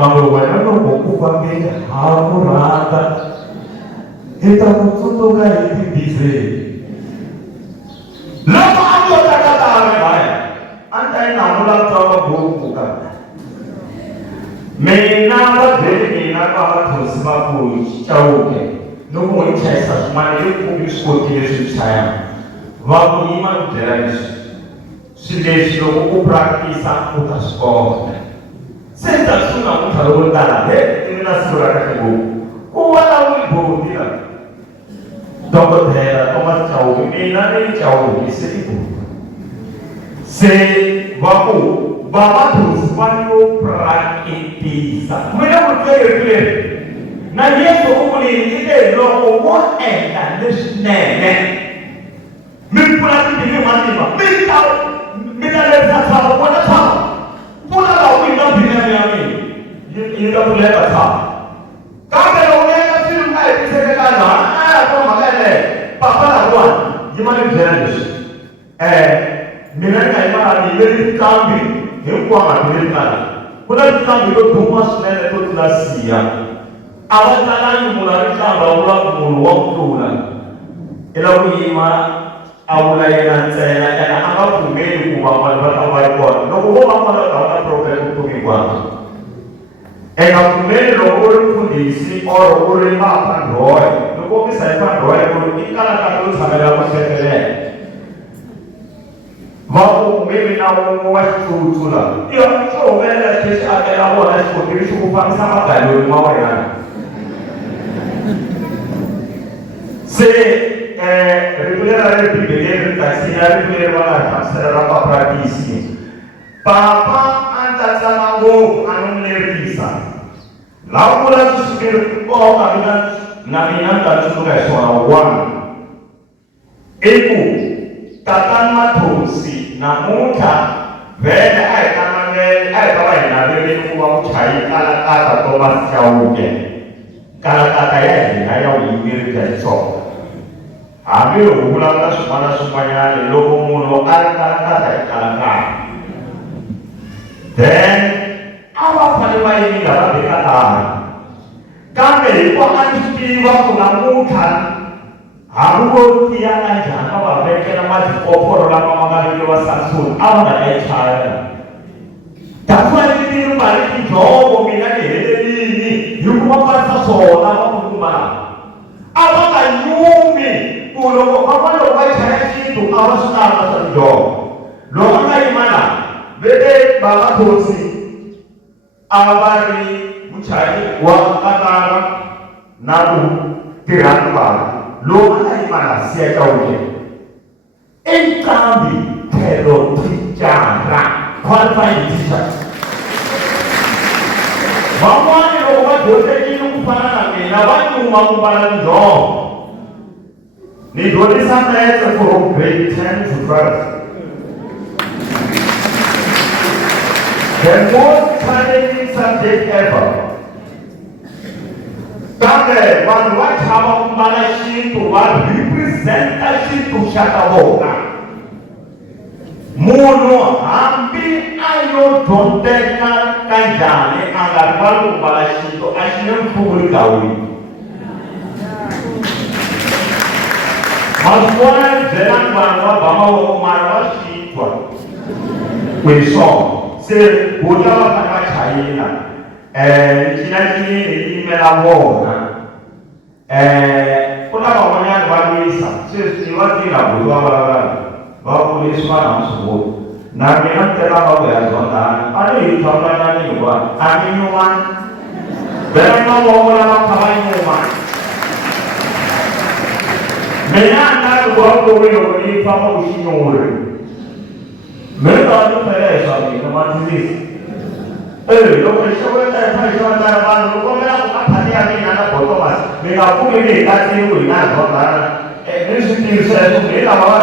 Kalau banyak tuh buku pakai aku rata, kita butuh kayak itu bisa. Lama aku kata apa ya? Antai namulah tahu buku kan. Menapa jadi menapa terus baku jauh ke? Nunggu ini saya semua itu publik sekolah itu saya. Waktu iman jelas, sudah buku praktis aku tak sekolah. Saya tak suka kalau bertanya, ini nasi berapa bu? Kau tahu ibu tidak? Dokter Hera, Thomas jauh, ini nanti jauh di sini. Saya baku, bapak terus bantu praktis. Mana berjaya clear? Nah dia suku ini kita logo dan nesne. Mempelajari ini mati pak. Tahu, kita lihat sama mana sama. Pula tahu kita bina ini. Ini tak boleh baca. Kalau orang film kayak bisa kata, apa makanya? Papa lakukan, gimana jelas? Mina kayak mana? Ini kami, yang kuat ini kan. Kalau kami itu cuma sebenarnya itu tidak siap. Awal jalan mulai kita bawa muluang tulan. Kalau lima awalnya nanti saya apa pun melu kuat pada awal kuat. Lalu apa pada problem itu kuat. Kalau melu orang pun diisi orang apa roy. Lalu kita apa roy orang ini kalau sampai dapat setelah. Waktu melu nawa waktu tulan. Ia so melu kisah ada awal seperti itu bukan sama kalau mau ya. Regular behavior regular wala será para praticisi. Papa anda sama go anu nervisa. Laura subir ko kabinan naminan dan sudah soawan. Ibu tatan matusi namuka veda ai kamane ai bawai na beli uang cai ala kata Thomas jauh ke. Kalau kata ya ini ayau ingin jadi sok. Ambil ulanglah semuanya logo mulu kata kalangkan. Dan apa pada ini dalam dikatakan? Kami bukan di waktu namukan. Aku tiada jangan apa mereka nama opor lama mengalami dewasa sun. Apa nak cara? Tapi ini balik di jauh minat ini. Rumah pasal soal apa pun mana? Apa kan yumi? Kalau apa lo baca itu awas nama terjauh. Lo mana mana? Bede bawa kursi. Awari mencari uang kata nabu tiranpa. Lo mana siapa tahu? Engkau kalau bicara qualified teacher. Bawa ni lo bawa kursi ini upana ni, nawan rumah upana jo. Ni dua sampai from grade 10 to 12. The most challenging subject ever. Kami membuat sama Malaysia itu representasi itu siapa bola. Mulu ambil ayo dontekan kanjani agar baru Malaysia itu asyik publik tahu. Maksudnya jangan bawa marwah sifat. Besok, se bodoh apa China. China ini melawan. Kuna bawanya bagisa. Se siwati la bodoh apa? Bawa polis mana sebut. Nabi nanti lah bawa zonda. Ada itu orang ni buat. Kami nyuman. Berapa orang kawai nyuman. Menyanyi buat kau ini papa usi nyuri. Mereka tu saya sahaja nama tulis. Lo kerja saya cuma cara lo mereka bukan hati hati anak foto mas. Mereka pun ini kasih lu ingat orang. Ini sendiri saya tu mereka bawa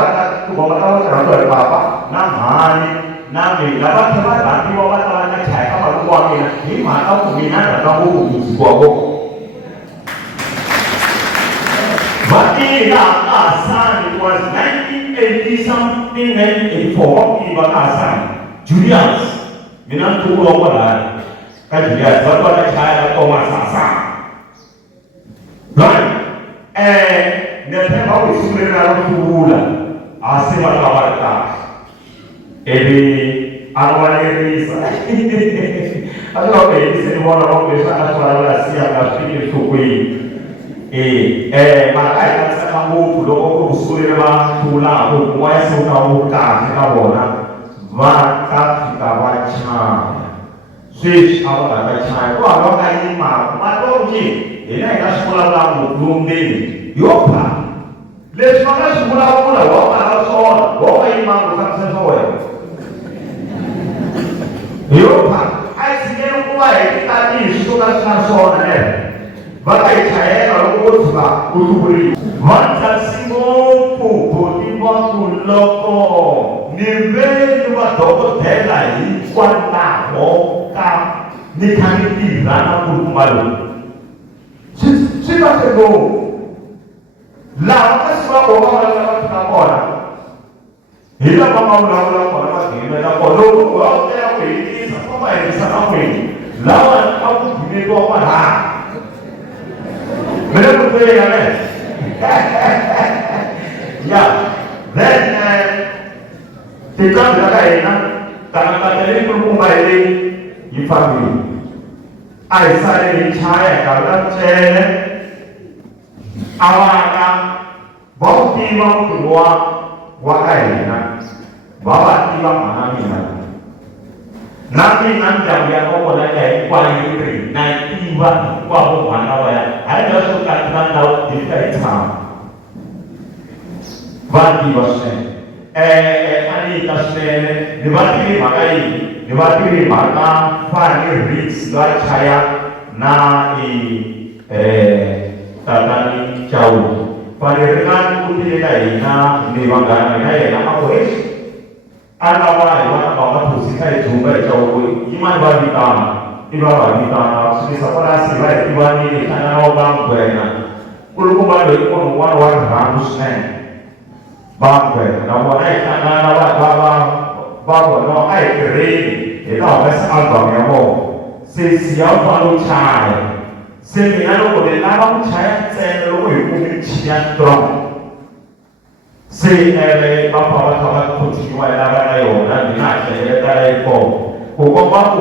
tu bawa tahu cara tu apa? Nama ni, dapat dapat nanti bawa tahu nak cakap kuamina ni maka kumina na kamu kuzikwako Bakila Asan, it was 1980 something, 1984, Iba Asan, Julius, Minan Turo Pala, Julius, what was a child of Thomas Asan? Right? And the temple is similar to Rula, Asima Kabarka, Ebi, Anwari, I love it, this is one of the Shana Sukui. Maka ikan sakamu pulau kusuri nama tula bukai suka buka kita bona maka kita baca switch apa baca itu apa kayak maka uji ini kita sekolah lalu belum dini yopa les mana sekolah pula wah kalau soal wah imam bukan sesuai yopa ayat sekian kuai kita di suka soal Bagai saya kalau suka utuburi, macam singo puput ibu loko, nivel juga dokter terlai, kuat hoka, nikah di rana pun malu. Siapa sego? Lawan semua orang kita orang. Hilang orang orang kita kalau orang yang ini sama ini sama ini. Lawan aku ini tu apa? Mereka betul ya kan? Ya, dan kita berada di karena ini berkumpul di family. Aisyah ini cahaya kalau cahaya awalnya bau tiba keluar wakai bawa tiba mana ni Nanti yang kau boleh jadi paling itu, nanti tiba kau mana ya? Ada suka dengan tahu tidak sama. Bagi bosnya, ani kasih dibati maka fani rich luar cahaya na tadi jauh. Fani dengan putih dari na di bangga ni na apa boleh? Anak orang posisi juga jauh. Iman bagi tanah, iba bagi tanah. Sudah sekolah sih, iba ni karena orang berena. Kalau kembali pun orang harusnya bangga. Namun karena bapa no kering, itu apa sekarang yang mau sesiap baru cai. Seminar boleh nama cai, saya lalu ikut cian terang. Sehingga bapa bapa kunci wajah ayo dan nak saya dari ko bapa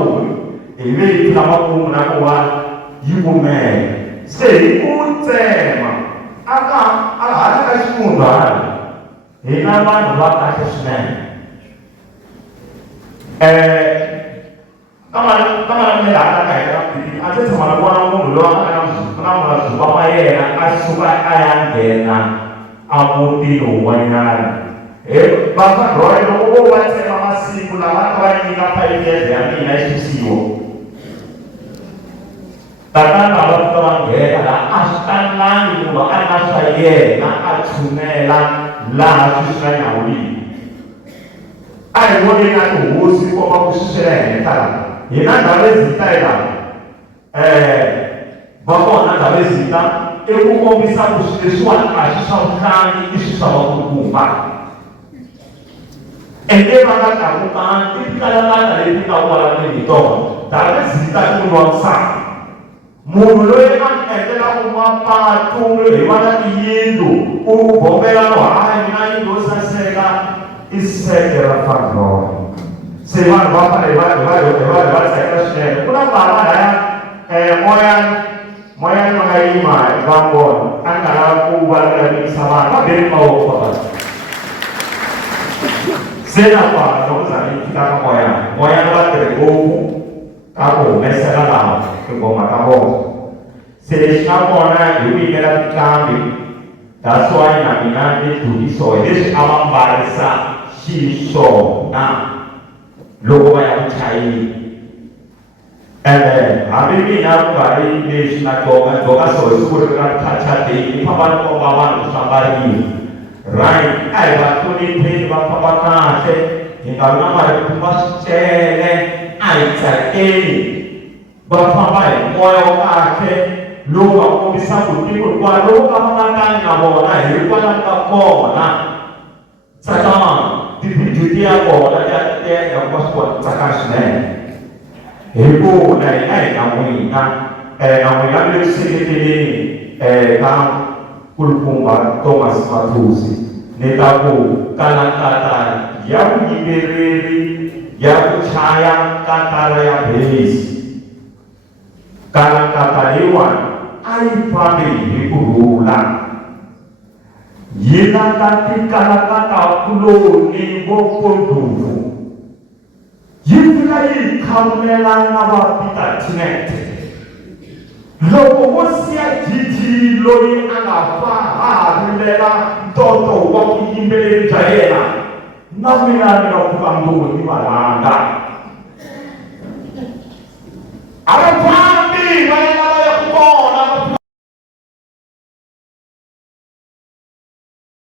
ini nama pun nama ibu me sehingga tema ada semua ini nama bapa kesana kamar ada kayak ada semua orang dulu nama bapa ya suka ayam dena Amutino wainan. Bahkan roy logo baca masih pulawan orang ini apa ini yang ini sisiwo. Tatan kalau orang dia ada astan lang itu anak saya nak acunelan lah susah nyawli. Ayo boleh nak usi kau mau susah ni tak? Ini ada zita ya. Bapak nak ada zita. Eu vou começar os pessoas a saltar e salvar o kumpa. Ele vai dar kumpa, ele vai dar ele vai dar ele então. Dalam cerita kuasa, mulai kan ele lah kumpa tu ele mana iendo, bobela no ai mana iendo sasega isegera fakro. Seman bapa lewat saya kasih. Kuna bapa dah Moyan mengaima bangun antara kubal dan sama apa mau apa? Siapa kamu sani kita moyan lewat dari kamu mesra lah ke kamu. Siapa orang juga kita kami, that's why namanya itu disoal. This alam bahasa siso logo yang cai. Habis ni nak bari ni nak joga soal dengan kaca di papan pembawa sambari. Right, waktu ni pun papan nasi. Hingga nama itu mas cene aitakeni bapambaye moyo wake luka kumisa kutiku kwa luka mnatani na bona ilikuwa na kona satan dijudia bona ya kwa sport takashne hebu na mwina na mwina bisikitini kama kulkumba Thomas Matusi netaku kalakata ya kujibereri ya kuchaya katara ya belisi kalakata iwan ai family kurula yina kati kalakata kulo ni bokodufu yifika yikamela na wapita tinete loko wosia jiji lori anafa harimela toto wakimbele jayela namina ni kukamdu ni balanga arafa